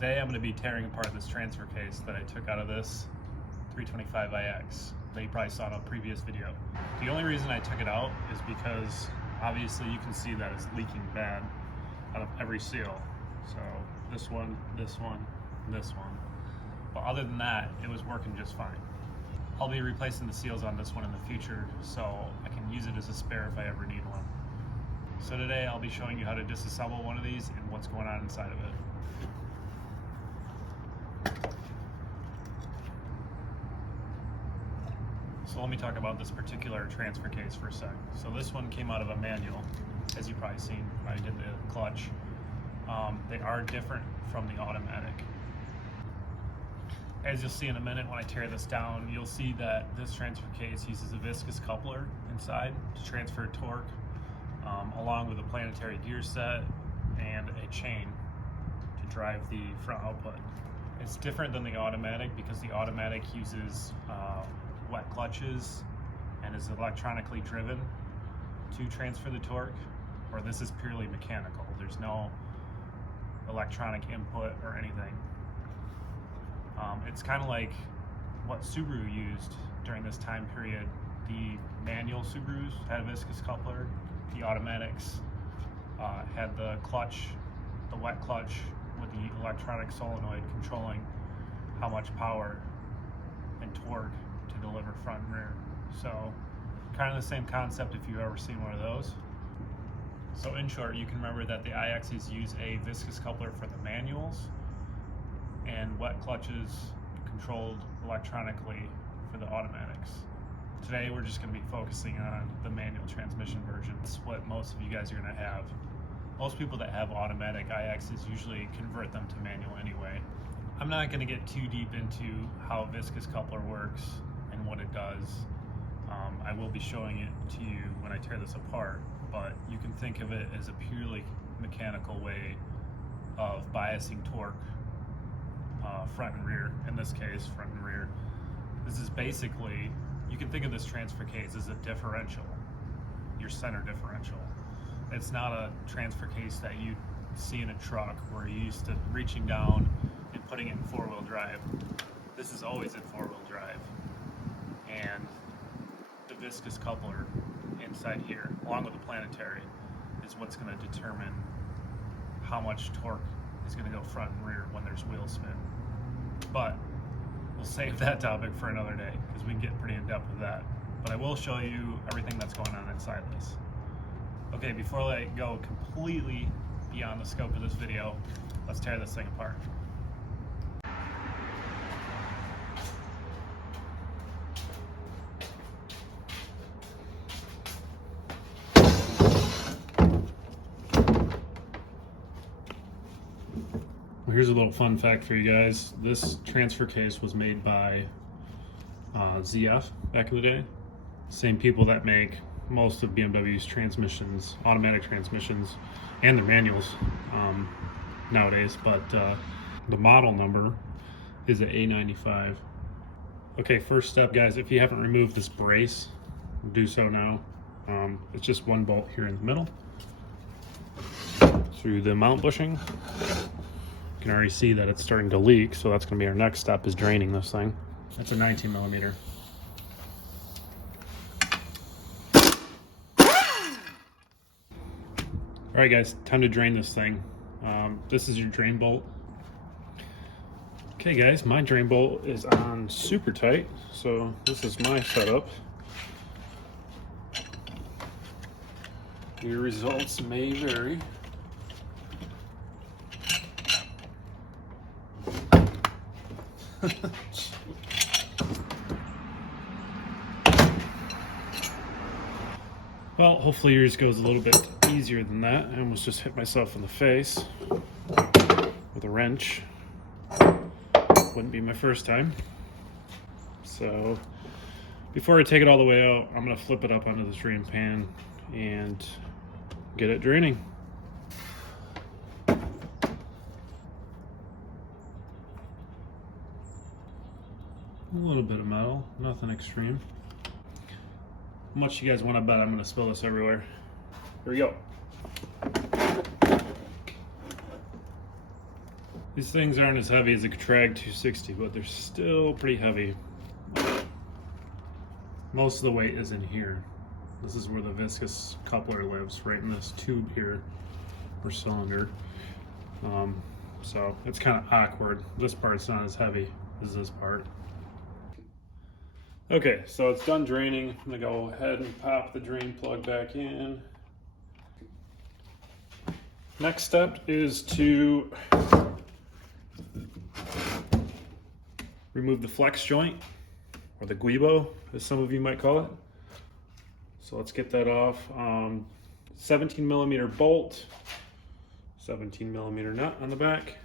Today I'm going to be tearing apart this transfer case that I took out of this 325ix that you probably saw in a previous video. The only reason I took it out is because obviously you can see that it's leaking bad out of every seal. So this one, this one, and this one. But other than that, it was working just fine. I'll be replacing the seals on this one in the future, so I can use it as a spare if I ever need one. So today I'll be showing you how to disassemble one of these and what's going on inside of it. So let me talk about this particular transfer case for a sec. So this one came out of a manual, as you've probably seen. I did the clutch. They are different from the automatic. As you'll see in a minute when I tear this down, you'll see that this transfer case uses a viscous coupler inside to transfer torque, along with a planetary gear set and a chain to drive the front output. It's different than the automatic because the automatic uses wet clutches and is electronically driven to transfer the torque, where this is purely mechanical. There's no electronic input or anything. It's kind of like what Subaru used during this time period. The manual Subarus had a viscous coupler. The automatics had the clutch, the wet clutch with the electronic solenoid controlling how much power and torque to deliver front and rear. So kind of the same concept if you've ever seen one of those. So in short, you can remember that the iXs use a viscous coupler for the manuals and wet clutches controlled electronically for the automatics. Today we're just going to be focusing on the manual transmission version. It's what most of you guys are going to have. Most people that have automatic iXs usually convert them to manual anyway. I'm not going to get too deep into how a viscous coupler works and what it does. I will be showing it to you when I tear this apart, but you can think of it as a purely mechanical way of biasing torque front and rear. In this case, front and rear. This is basically, you can think of this transfer case as a differential, your center differential. It's not a transfer case that you see in a truck where you're used to reaching down and putting it in four-wheel drive. This is always in four-wheel drive. And the viscous coupler inside here, along with the planetary, is what's going to determine how much torque is going to go front and rear when there's wheel spin. But we'll save that topic for another day because we can get pretty in depth with that. But I will show you everything that's going on inside this. Okay, before I go completely beyond the scope of this video, let's tear this thing apart. Well, here's a little fun fact for you guys. This transfer case was made by ZF back in the day. Same people that make most of BMW's transmissions, automatic transmissions, and their manuals nowadays, but the model number is an A95. Okay, first step, guys, if you haven't removed this brace, do so now. It's just one bolt here in the middle through the mount bushing. You can already see that it's starting to leak, so that's going to be our next step, is draining this thing. That's a 19 millimeter. All right, guys, time to drain this thing. This is your drain bolt. Okay, guys, my drain bolt is on super tight, so this is my setup. Your results may vary. Well, hopefully yours goes a little bit easier than that. I almost just hit myself in the face with a wrench. Wouldn't be my first time. So before I take it all the way out, I'm going to flip it up onto this drain pan and get it draining. A little bit of metal, nothing extreme. How much you guys want to bet I'm going to spill this everywhere? Here we go. These things aren't as heavy as a Trag 260, but they're still pretty heavy. Most of the weight is in here. This is where the viscous coupler lives, right in this tube here, or cylinder. So it's kind of awkward. This part's not as heavy as this part. Okay, so it's done draining. I'm gonna go ahead and pop the drain plug back in. Next step is to remove the flex joint, or the guibo, as some of you might call it. So let's get that off. 17 millimeter bolt, 17 millimeter nut on the back.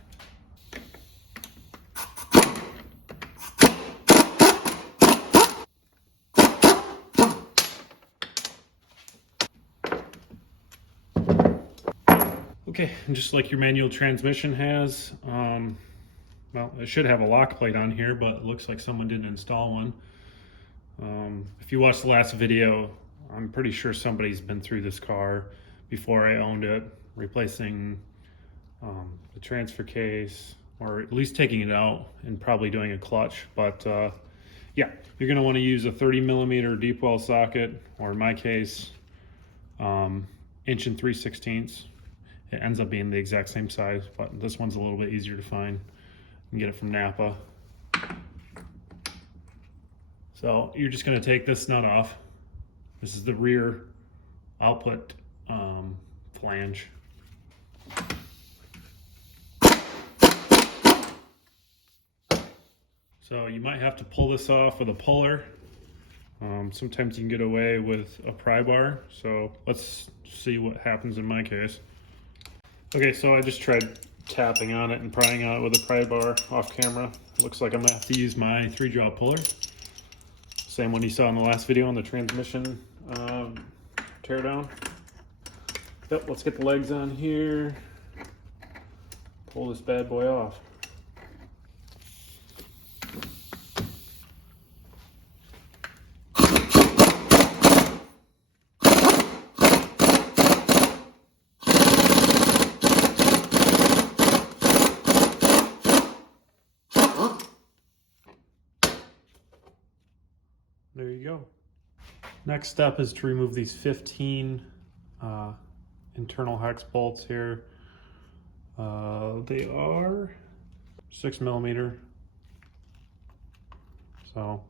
Okay, and just like your manual transmission has, well, it should have a lock plate on here, but it looks like someone didn't install one. If you watched the last video, I'm pretty sure somebody's been through this car before I owned it, replacing the transfer case, or at least taking it out and probably doing a clutch. But yeah, you're going to want to use a 30 millimeter deep well socket, or in my case, 1 3/16". It ends up being the exact same size, but this one's a little bit easier to find. You can get it from Napa. So you're just going to take this nut off. This is the rear output flange. So you might have to pull this off with a puller. Sometimes you can get away with a pry bar. So let's see what happens in my case. Okay, so I just tried tapping on it and prying on it with a pry bar off camera. Looks like I'm gonna have to use my 3-jaw puller. Same one you saw in the last video on the transmission teardown. Yep, let's get the legs on here. Pull this bad boy off. There you go. Next step is to remove these 15 internal hex bolts here. They are 6 millimeter. So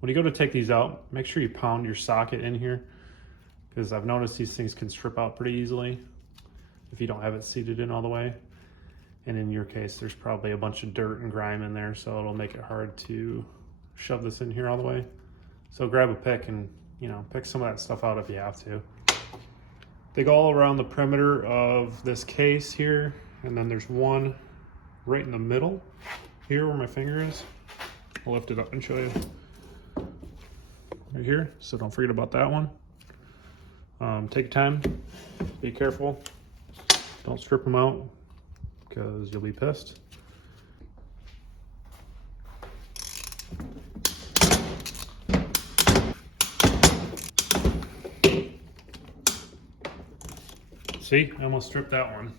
when you go to take these out, make sure you pound your socket in here, because I've noticed these things can strip out pretty easily if you don't have it seated in all the way. And in your case, there's probably a bunch of dirt and grime in there, so it'll make it hard to shove this in here all the way. So grab a pick and, pick some of that stuff out if you have to. They go all around the perimeter of this case here, and then there's one right in the middle here where my finger is. I'll lift it up and show you. Right here, so don't forget about that one. Take your time, be careful. Don't strip them out, because you'll be pissed. See, I almost stripped that one.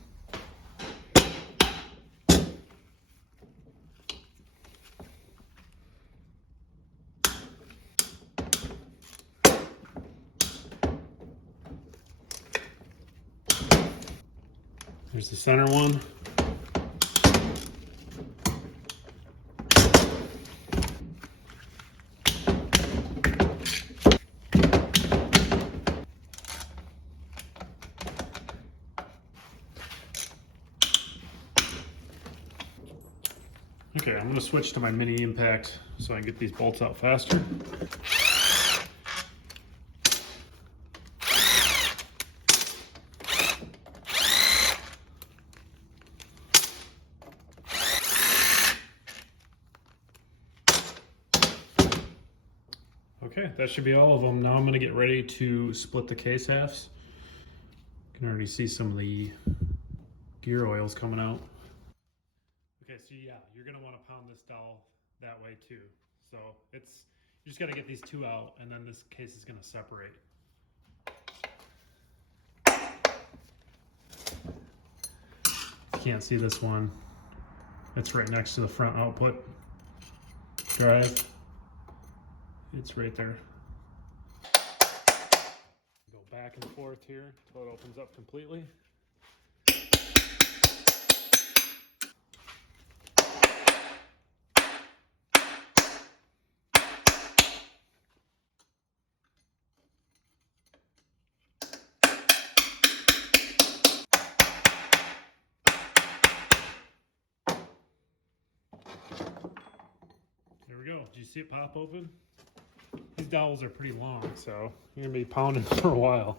There's the center one. Okay, I'm going to switch to my mini impact so I can get these bolts out faster. Okay, that should be all of them. Now I'm going to get ready to split the case halves. You can already see some of the gear oils coming out. Okay, so yeah, you're going to want to pound this dowel that way too. So you just got to get these two out, and then this case is going to separate. If you can't see this one, It's right next to the front output drive. It's right there. Go back and forth here until it opens up completely. There we go. Did you see it pop open? These dowels are pretty long, so you're gonna be pounding for a while.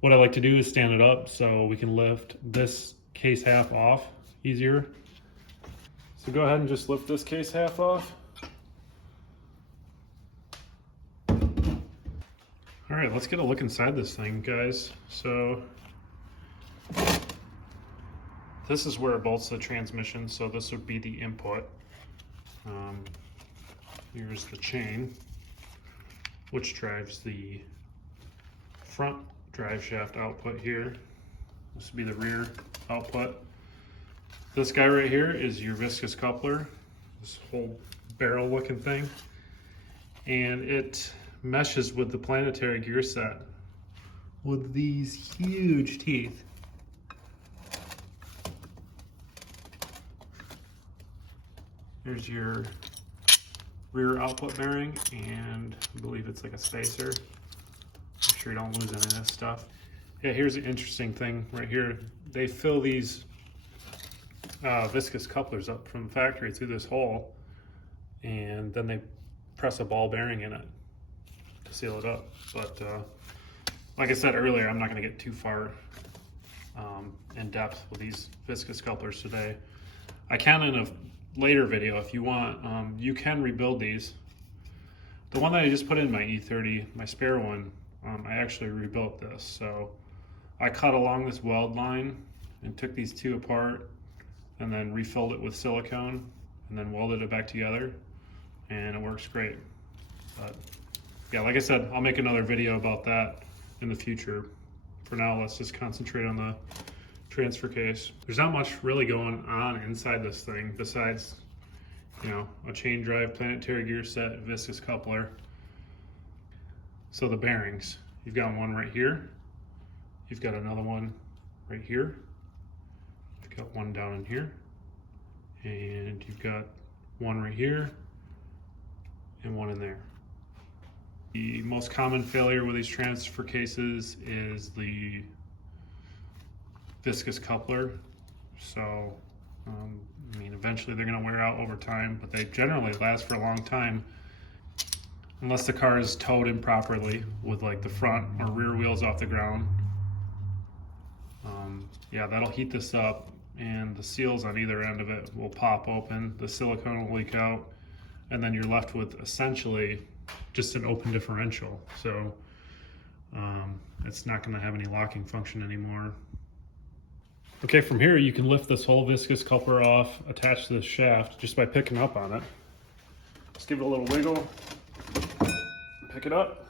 What I like to do is stand it up so we can lift this case half off easier. So go ahead and just lift this case half off. All right, let's get a look inside this thing, guys. So this is where it bolts the transmission, so this would be the input. Here's the chain, which drives the front drive shaft output here. This would be the rear output. This guy right here is your viscous coupler, this whole barrel looking thing. And it meshes with the planetary gear set with these huge teeth. There's your rear output bearing, and I believe it's like a spacer. Make sure you don't lose any of this stuff. Yeah, here's an interesting thing right here. They fill these viscous couplers up from the factory through this hole, and then they press a ball bearing in it to seal it up. But like I said earlier, I'm not going to get too far in depth with these viscous couplers today. I can in a later video if you want. You can rebuild these. The one that I just put in my E30, my spare one, I actually rebuilt this. So I cut along this weld line and took these two apart and then refilled it with silicone and then welded it back together, and it works great. But yeah, like I said, I'll make another video about that in the future. For now, let's just concentrate on the transfer case. There's not much really going on inside this thing besides, you know, a chain drive, planetary gear set, viscous coupler. So the bearings, you've got one right here. You've got another one right here. You've got one down in here. And you've got one right here and one in there. The most common failure with these transfer cases is the viscous coupler. So I mean, eventually they're going to wear out over time, but they generally last for a long time unless the car is towed improperly with like the front or rear wheels off the ground. Yeah, that'll heat this up, and the seals on either end of it will pop open, the silicone will leak out, and then you're left with essentially just an open differential. So it's not going to have any locking function anymore. Okay, from here you can lift this whole viscous coupler off, attached to the shaft just by picking up on it. Just give it a little wiggle, pick it up.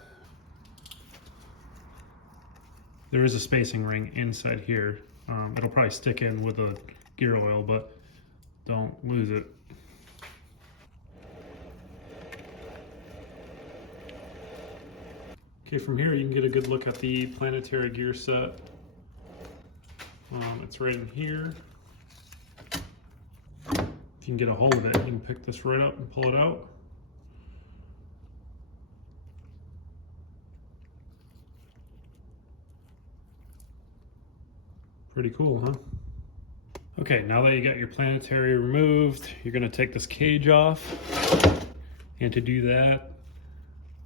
There is a spacing ring inside here. It'll probably stick in with the gear oil, but don't lose it. Okay, from here you can get a good look at the planetary gear set. It's right in here. If you can get a hold of it, you can pick this right up and pull it out. Pretty cool, huh? Okay, now that you got your planetary removed, you're gonna take this cage off. And to do that,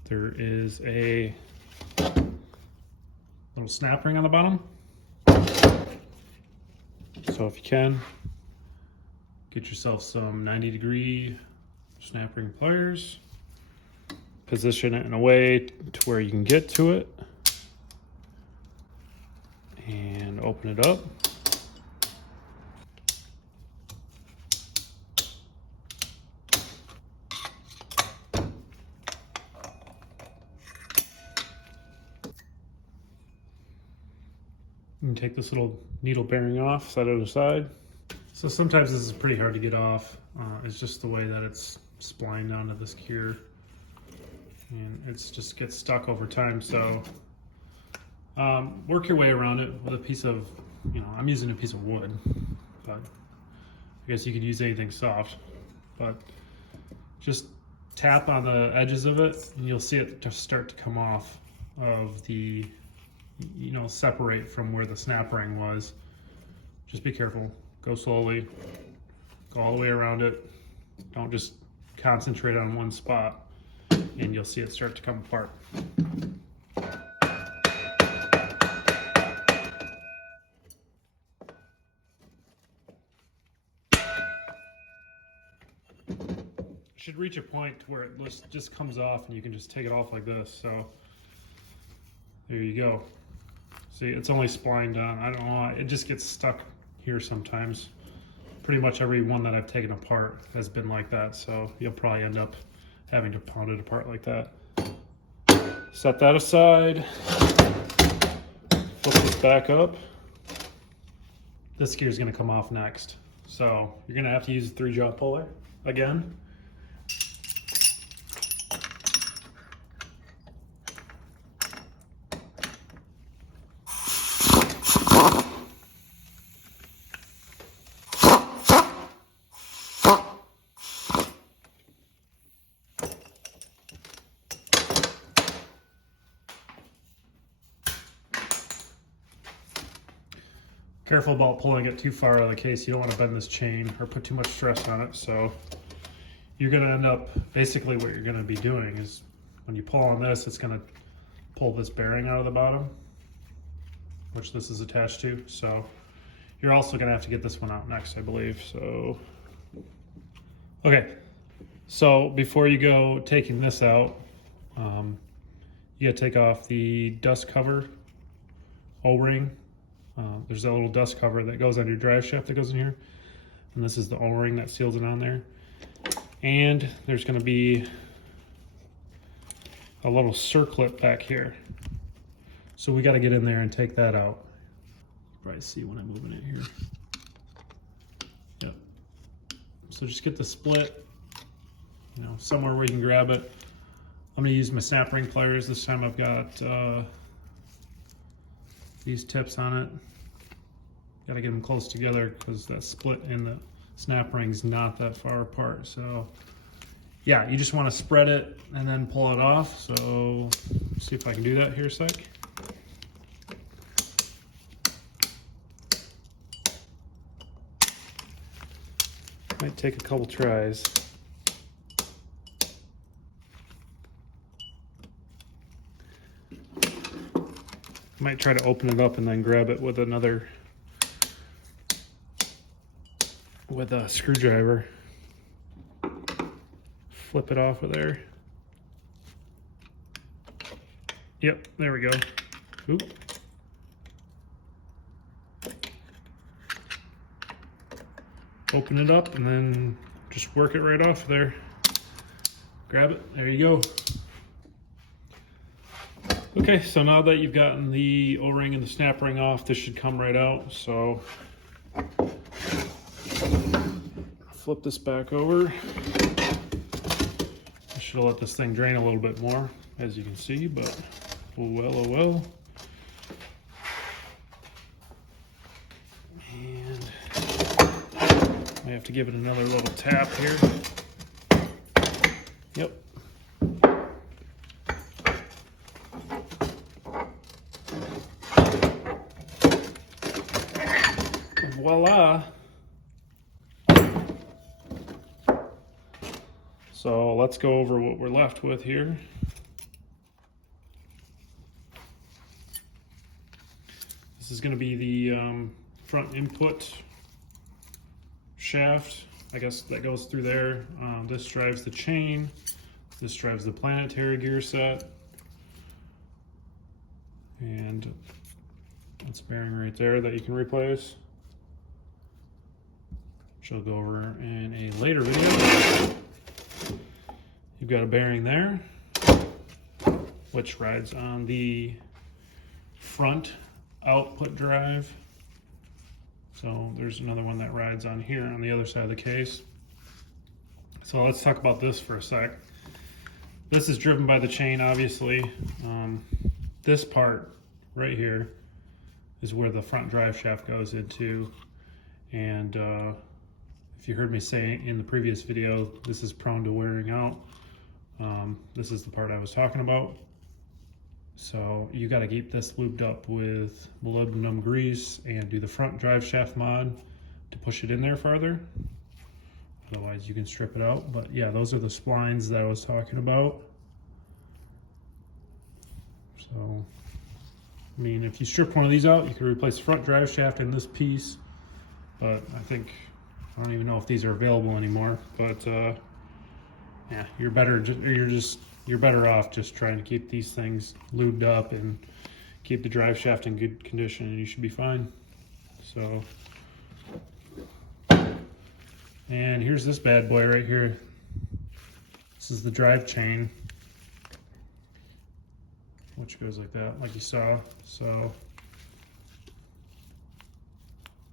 there is a little snap ring on the bottom. So if you can, get yourself some 90-degree snap ring pliers, position it in a way to where you can get to it, and open it up. You can take this little needle bearing off, set it aside. So sometimes this is pretty hard to get off. It's just the way that it's splined onto this gear, and it's just gets stuck over time. So work your way around it with a piece of, I'm using a piece of wood, but I guess you could use anything soft. But just tap on the edges of it, and you'll see it just start to come off of the, separate from where the snap ring was. Just be careful. Go slowly. Go all the way around it. Don't just concentrate on one spot, and you'll see it start to come apart. It should reach a point where it just comes off, and you can just take it off like this. So there you go. See, it's only splined on. I don't know, it just gets stuck here sometimes. Pretty much every one that I've taken apart has been like that, so you'll probably end up having to pound it apart like that. Set that aside. Flip this back up. This gear is going to come off next, so you're going to have to use a 3-jaw puller again. Careful about pulling it too far out of the case. You don't want to bend this chain or put too much stress on it. So you're going to end up, basically what you're going to be doing is when you pull on this, it's going to pull this bearing out of the bottom, which this is attached to. So you're also going to have to get this one out next, I believe. So, okay. So before you go taking this out, you got to take off the dust cover O-ring. There's that little dust cover that goes on your drive shaft that goes in here, and this is the O-ring that seals it on there. And there's going to be a little circlip back here, so we got to get in there and take that out. You probably see when I'm moving it here. Yep. So just get the split, somewhere where you can grab it. I'm going to use my snap ring pliers this time. I've got these tips on it. Got to get them close together because that split in the snap ring's not that far apart. So yeah, you just want to spread it and then pull it off. So see if I can do that here a sec. Might take a couple tries. Might try to open it up and then grab it with a screwdriver. Flip it off of there. Yep, there we go. Oop. Open it up and then just work it right off there. Grab it, there you go. Okay, so now that you've gotten the O-ring and the snap ring off, this should come right out. So flip this back over. I should have let this thing drain a little bit more, as you can see, but oh well, oh well. And I have to give it another little tap here. Yep. Voila. So let's go over what we're left with here. This is going to be the front input shaft. I guess that goes through there. This drives the chain. This drives the planetary gear set. And that's a bearing right there that you can replace, which I'll go over in a later video. You've got a bearing there, which rides on the front output drive. So there's another one that rides on here on the other side of the case. So let's talk about this for a sec. This is driven by the chain, obviously. This part right here is where the front drive shaft goes into. And if you heard me say in the previous video, this is prone to wearing out. This is the part I was talking about. So you got to keep this lubed up with molybdenum grease and do the front drive shaft mod to push it in there farther. Otherwise you can strip it out. But yeah, those are the splines that I was talking about. So, I mean, if you strip one of these out, you can replace the front drive shaft in this piece. But I don't even know if these are available anymore. But yeah, you're better off just trying to keep these things lubed up and keep the drive shaft in good condition, and you should be fine. So, and here's this bad boy right here. This is the drive chain, which goes like that, like you saw. So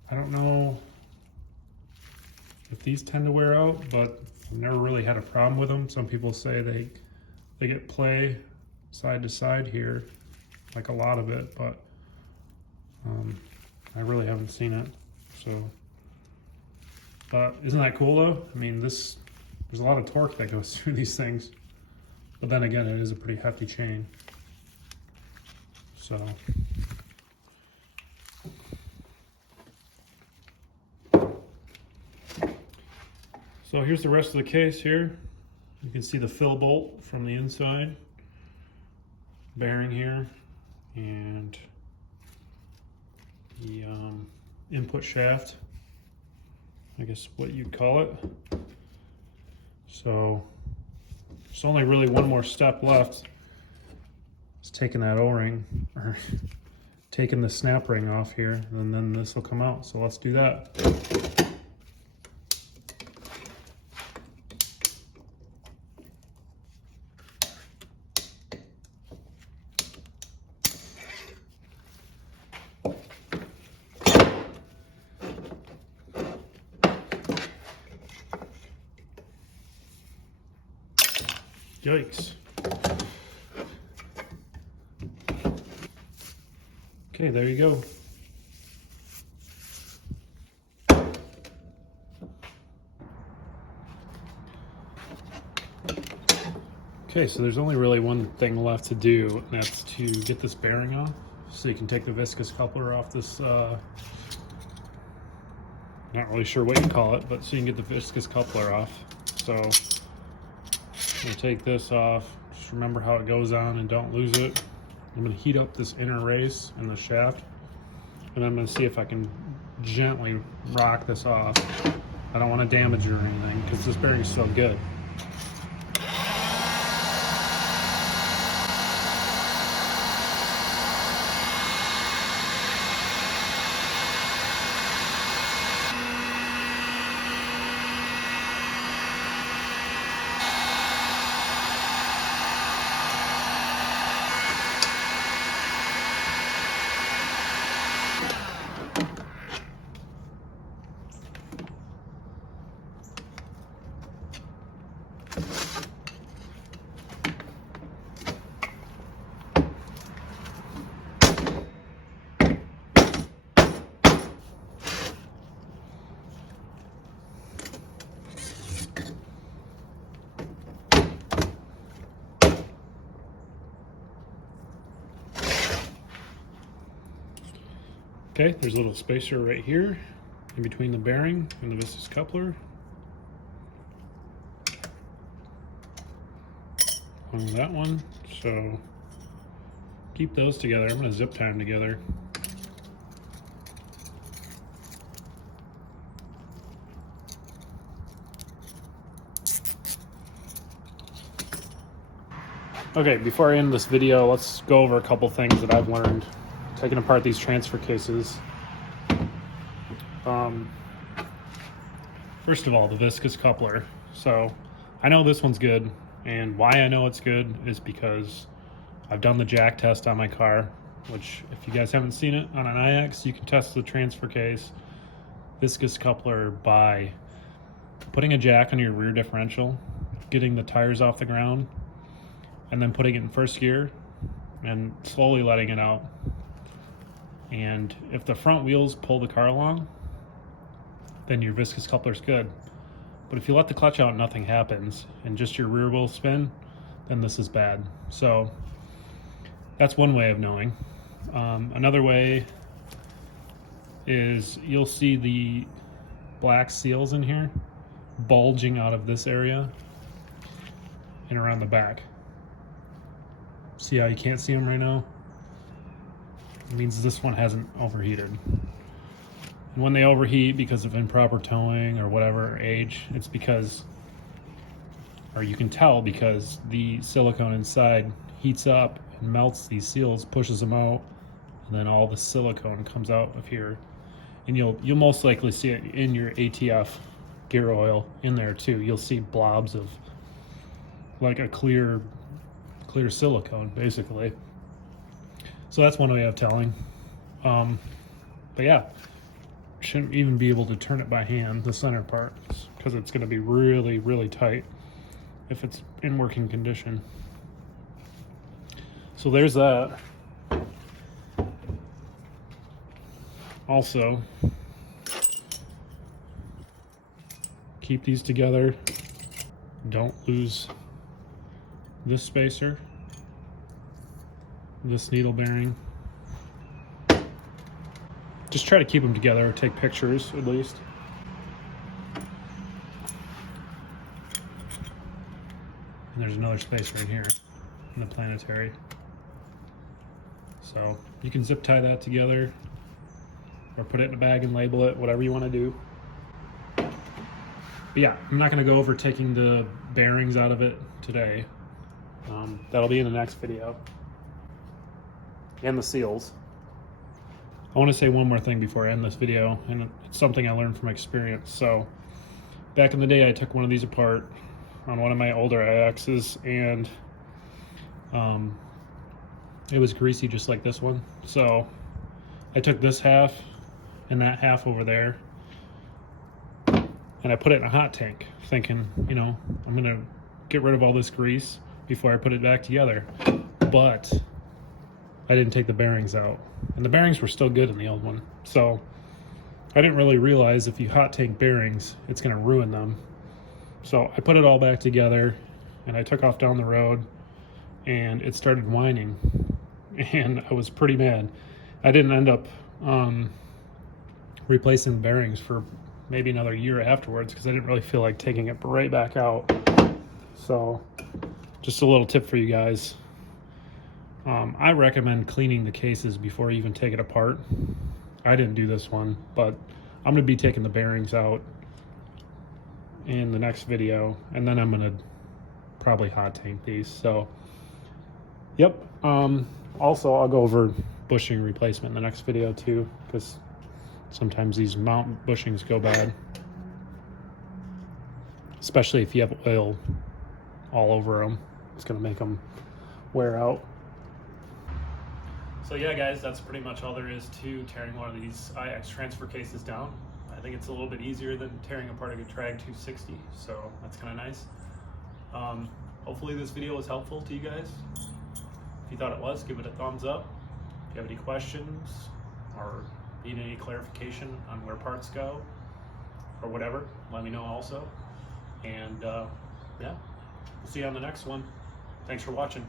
I don't know if these tend to wear out, but I've never really had a problem with them. Some people say they get play side to side here, like a lot of it, but I really haven't seen it. So, but isn't that cool though? I mean, there's a lot of torque that goes through these things, but then again, it is a pretty hefty chain. So, here's the rest of the case here. You can see the fill bolt from the inside, bearing here, and the input shaft, I guess what you'd call it. So there's only really one more step left. It's taking that O-ring, or taking the snap ring off here, and then this will come out. So let's do that. Yikes. Okay, there you go. Okay, so there's only really one thing left to do, and that's to get this bearing off. So you can take the viscous coupler off this, not really sure what you call it, but so you can get the viscous coupler off. So I'm gonna take this off. Just remember how it goes on and don't lose it. I'm gonna heat up this inner race in the shaft, and I'm gonna see if I can gently rock this off. I don't want to damage it or anything because this bearing is so good. Okay, there's a little spacer right here in between the bearing and the viscous coupler. On that one, so keep those together. I'm going to zip tie them together. Okay, before I end this video, let's go over a couple things that I've learned taking apart these transfer cases. First of all, the viscous coupler. So I know this one's good, and why I know it's good is because I've done the jack test on my car, which if you guys haven't seen it on an iX, you can test the transfer case viscous coupler by putting a jack on your rear differential, getting the tires off the ground, and then putting it in first gear and slowly letting it out. And if the front wheels pull the car along, then your viscous coupler's good. But if you let the clutch out and nothing happens and just your rear wheels spin, then this is bad. So that's one way of knowing. Another way is you'll see the black seals in here bulging out of this area and around the back. See how you can't see them right now? It means this one hasn't overheated. And when they overheat because of improper towing or whatever age, it's because, or you can tell because the silicone inside heats up and melts these seals, pushes them out, and then all the silicone comes out of here. And you'll most likely see it in your ATF gear oil in there too. You'll see blobs of like a clear silicone basically. So that's one way of telling. But yeah, shouldn't even be able to turn it by hand, the center part, because it's going to be really, really tight if it's in working condition. So there's that. Also, keep these together. Don't lose this spacer, this needle bearing. Just try to keep them together, or take pictures at least. And there's another spacer in here in the planetary. So you can zip tie that together or put it in a bag and label it, whatever you want to do. But yeah, I'm not going to go over taking the bearings out of it today. That'll be in the next video. And the seals. I want to say one more thing before I end this video, and it's something I learned from experience. So back in the day, I took one of these apart on one of my older IXs, and it was greasy just like this one. So I took this half and that half over there, and I put it in a hot tank thinking, you know, I'm gonna get rid of all this grease before I put it back together. But I didn't take the bearings out, and the bearings were still good in the old one. So I didn't really realize if you hot tank bearings, it's gonna ruin them. So I put it all back together and I took off down the road, and it started whining, and I was pretty mad. I didn't end up replacing the bearings for maybe another year afterwards because I didn't really feel like taking it right back out. So just a little tip for you guys. I recommend cleaning the cases before you even take it apart. I didn't do this one, but I'm going to be taking the bearings out in the next video, and then I'm going to probably hot tank these. So yep. Also, I'll go over bushing replacement in the next video too, because sometimes these mount bushings go bad, especially if you have oil all over them. It's going to make them wear out. So yeah, guys, that's pretty much all there is to tearing one of these IX transfer cases down. I think it's a little bit easier than tearing apart a Trag 260, so that's kind of nice. Hopefully this video was helpful to you guys. If you thought it was, give it a thumbs up. If you have any questions or need any clarification on where parts go or whatever, let me know also. And yeah, we'll see you on the next one. Thanks for watching.